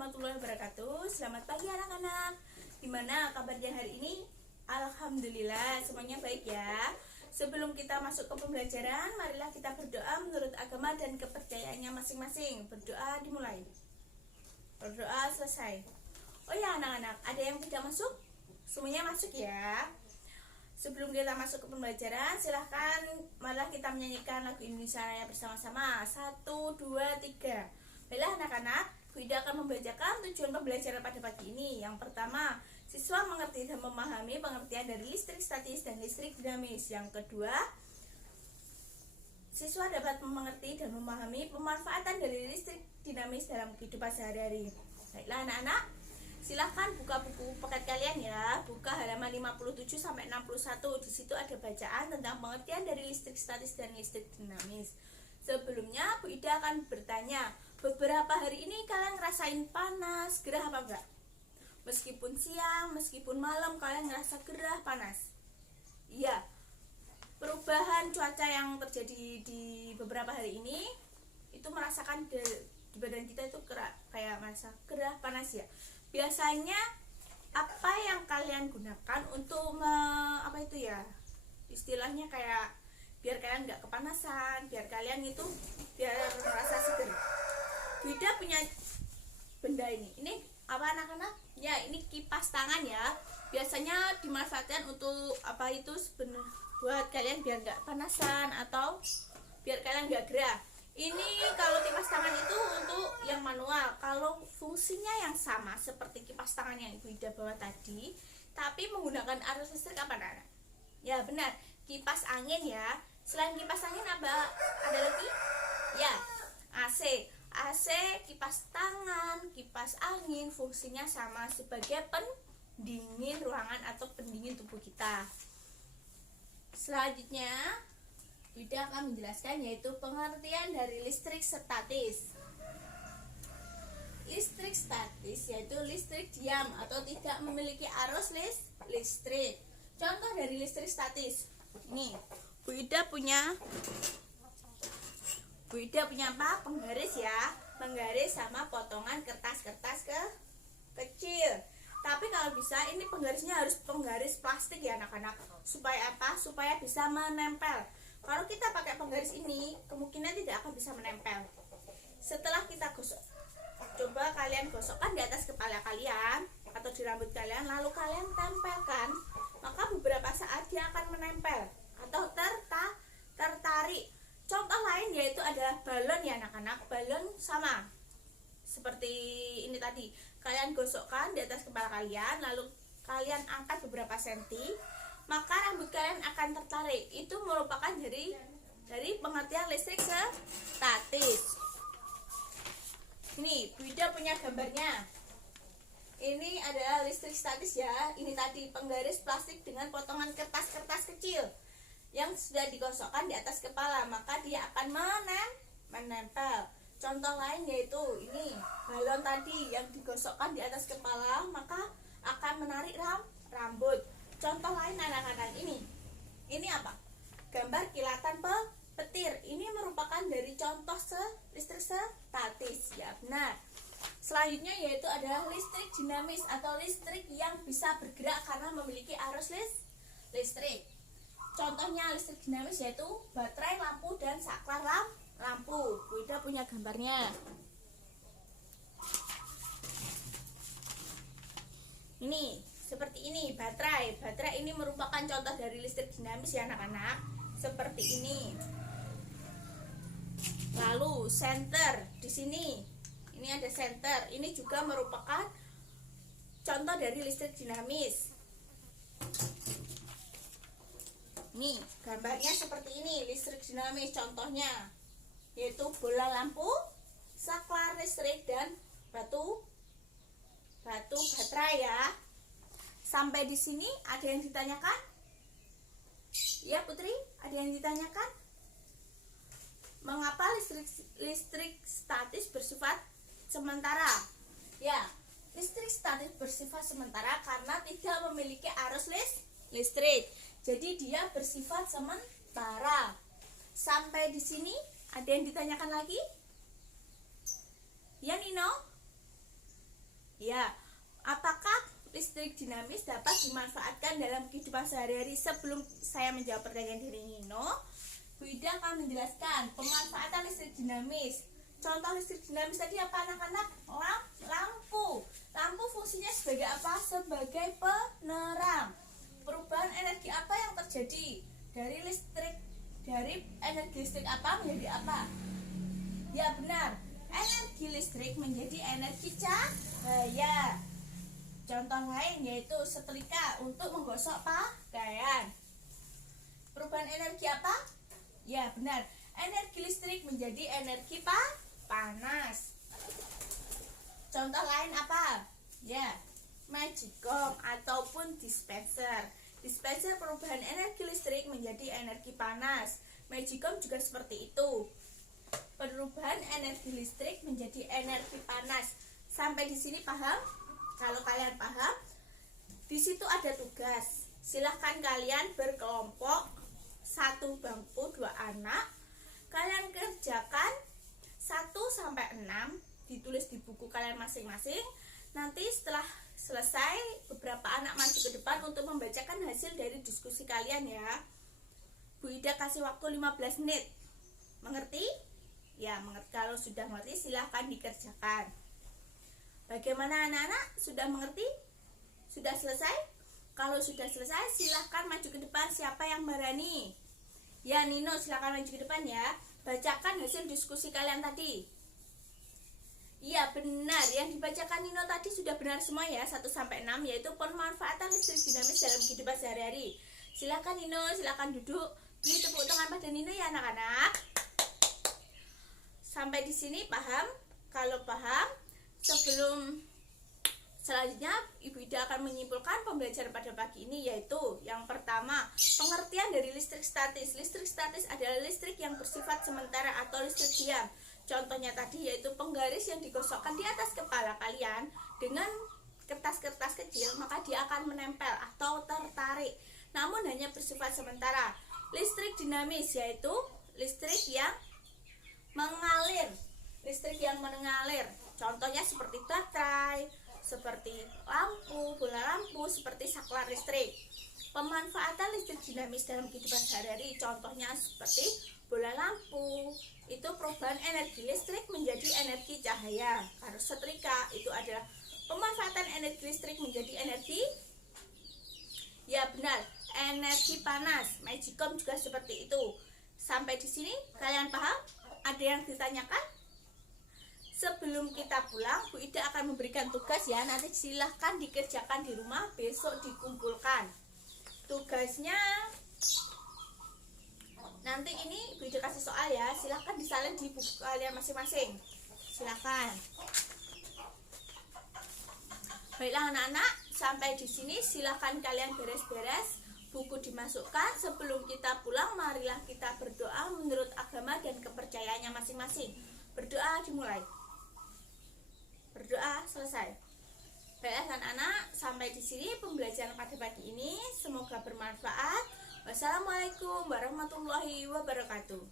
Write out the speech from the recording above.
warahmatullahi wabarakatuh. Selamat pagi anak-anak. Gimana kabarnya hari ini? Alhamdulillah semuanya baik ya. Sebelum kita masuk ke pembelajaran, marilah kita berdoa menurut agama dan kepercayaannya masing-masing. Berdoa dimulai. Berdoa selesai. Oh ya anak-anak, ada yang tidak masuk? Semuanya masuk ya. Sebelum kita masuk ke pembelajaran, silahkan marilah kita menyanyikan lagu Indonesia Raya bersama-sama. 1, 2, 3. Baiklah anak-anak, Bu Ida akan membacakan tujuan pembelajaran pada pagi ini. Yang pertama, siswa mengerti dan memahami pengertian dari listrik statis dan listrik dinamis. Yang kedua, siswa dapat mengerti dan memahami pemanfaatan dari listrik dinamis dalam kehidupan sehari-hari. Baiklah anak-anak, silahkan buka buku paket kalian ya. Buka halaman 57 sampai 61. Di situ ada bacaan tentang pengertian dari listrik statis dan listrik dinamis. Sebelumnya Bu Ida akan bertanya, beberapa hari ini kalian ngerasain panas, gerah apa enggak? Meskipun siang, meskipun malam kalian ngerasa gerah, panas. Iya. Perubahan cuaca yang terjadi di beberapa hari ini itu merasakan di badan kita itu kayak merasa gerah, panas ya. Biasanya apa yang kalian gunakan untuk apa itu ya? Istilahnya kayak biar kalian nggak kepanasan, biar kalian itu biar merasa seger. Beda punya benda ini apa anak-anak? Ya ini kipas tangan ya. Biasanya dimanfaatkan untuk apa itu sebenarnya buat kalian biar nggak panasan atau biar kalian nggak gerah. Ini kalau kipas tangan itu untuk yang manual. Kalau fungsinya yang sama seperti kipas tangan yang Ibu Ida bawa tadi, tapi menggunakan arus listrik apa anak? Ya benar, kipas angin ya. Selain kipas angin apa ada lagi? Ya, AC. AC, kipas tangan, kipas angin fungsinya sama sebagai pendingin ruangan atau pendingin tubuh kita. Selanjutnya, Bida akan menjelaskan yaitu pengertian dari listrik statis. Listrik statis yaitu listrik diam atau tidak memiliki arus listrik. Contoh dari listrik statis. Nih, Bu Ida punya apa? Penggaris ya. Penggaris sama potongan kertas-kertas kecil. Tapi kalau bisa ini penggarisnya harus penggaris plastik ya anak-anak. Supaya apa? Supaya bisa menempel. Kalau kita pakai penggaris ini, kemungkinan tidak akan bisa menempel. Setelah kita gosok, coba kalian gosokkan di atas kepala kalian atau di rambut kalian, lalu kalian tempelkan, maka beberapa saat dia akan menempel atau tertarik. Contoh lain yaitu adalah balon ya anak-anak. Balon sama seperti ini tadi. Kalian gosokkan di atas kepala kalian, lalu kalian angkat beberapa senti, maka rambut kalian akan tertarik. Itu merupakan dari pengertian listrik statis. Ini Bu Ida punya gambarnya. Ini adalah listrik statis ya. Ini tadi penggaris plastik dengan potongan kertas-kertas kecil yang sudah digosokkan di atas kepala, maka dia akan menempel. Contoh lain yaitu ini balon tadi yang digosokkan di atas kepala, maka akan menarik rambut. Contoh lain anak-anak ini apa? Gambar kilatan petir. Ini merupakan dari contoh listrik statis ya benar. Selanjutnya yaitu adalah listrik dinamis atau listrik yang bisa bergerak karena memiliki arus listrik. Contohnya listrik dinamis yaitu baterai, lampu, dan saklar lampu. Bu Ida punya gambarnya. Ini seperti ini baterai. Baterai ini merupakan contoh dari listrik dinamis ya anak-anak. Seperti ini. Lalu senter di sini. Ini ada senter. Ini juga merupakan contoh dari listrik dinamis. Nih, gambarnya seperti ini, listrik dinamis contohnya yaitu bola lampu, saklar listrik, dan batu baterai ya. Sampai di sini ada yang ditanyakan? Ya Putri, ada yang ditanyakan? Mengapa listrik statis bersifat sementara? Ya, listrik statis bersifat sementara karena tidak memiliki arus listrik. Jadi dia bersifat sementara. Sampai di sini ada yang ditanyakan lagi? Ya Nino? Ya, apakah listrik dinamis dapat dimanfaatkan dalam kehidupan sehari-hari? Sebelum saya menjawab pertanyaan dari Nino, Bu Ida akan menjelaskan pemanfaatan listrik dinamis. Contoh listrik dinamis tadi apa anak-anak? Lampu. Lampu fungsinya sebagai apa? Sebagai penerang. Perubahan energi apa yang terjadi dari energi listrik apa menjadi apa? Ya benar, energi listrik menjadi energi cahaya. Contoh lain yaitu setrika untuk menggosok pakaian. Perubahan energi apa? Ya benar, energi listrik menjadi energi panas. Contoh lain apa? Ya, magicom ataupun dispenser. Dispenser perubahan energi listrik menjadi energi panas. Magicom juga seperti itu. Perubahan energi listrik menjadi energi panas. Sampai di sini paham? Kalau kalian paham, di situ ada tugas. Silahkan kalian berkelompok, 1 bangku 2 anak. Kalian kerjakan 1-6, ditulis di buku kalian masing-masing. Nanti setelah selesai, beberapa anak maju ke depan untuk membacakan hasil dari diskusi kalian ya. Bu Ida kasih waktu 15 menit. Mengerti? Ya, mengerti. Kalau sudah mengerti silahkan dikerjakan. Bagaimana anak-anak? Sudah mengerti? Sudah selesai? Kalau sudah selesai silahkan maju ke depan. Siapa yang berani? Ya, Nino silahkan maju ke depan ya. Bacakan hasil diskusi kalian tadi. Iya benar, yang dibacakan Nino tadi sudah benar semua ya, 1-6, yaitu pemanfaatan listrik dinamis dalam kehidupan sehari-hari. Silakan Nino, silakan duduk. Beri tepuk tangan pada Nino ya anak-anak. Sampai di sini paham? Kalau paham, sebelum selanjutnya Ibu Ida akan menyimpulkan pembelajaran pada pagi ini, yaitu yang pertama, pengertian dari listrik statis. Listrik statis adalah listrik yang bersifat sementara atau listrik diam. Contohnya tadi yaitu penggaris yang digosokkan di atas kepala kalian dengan kertas-kertas kecil, maka dia akan menempel atau tertarik, namun hanya bersifat sementara. Listrik dinamis yaitu listrik yang mengalir. Listrik yang mengalir, contohnya seperti baterai, seperti lampu, bola lampu, seperti saklar listrik. Pemanfaatan listrik dinamis dalam kehidupan sehari-hari, contohnya seperti bola lampu, itu perubahan energi listrik menjadi energi cahaya. Kalau setrika itu adalah pemanfaatan energi listrik menjadi energi, ya benar, energi panas. Magicom juga seperti itu. Sampai di sini kalian paham? Ada yang ditanyakan? Sebelum kita pulang, Bu Ida akan memberikan tugas ya. Nanti silahkan dikerjakan di rumah, besok dikumpulkan. Tugasnya nanti ini Bu Ida kasih soal ya. Silahkan disalin di buku kalian masing-masing. Silahkan. Baiklah anak-anak, sampai di sini silahkan kalian beres-beres. Buku dimasukkan. Sebelum kita pulang, marilah kita berdoa menurut agama dan kepercayaannya masing-masing. Berdoa dimulai. Berdoa selesai. Baiklah anak-anak, sampai di sini pembelajaran pada pagi ini. Semoga bermanfaat. Wassalamualaikum warahmatullahi wabarakatuh.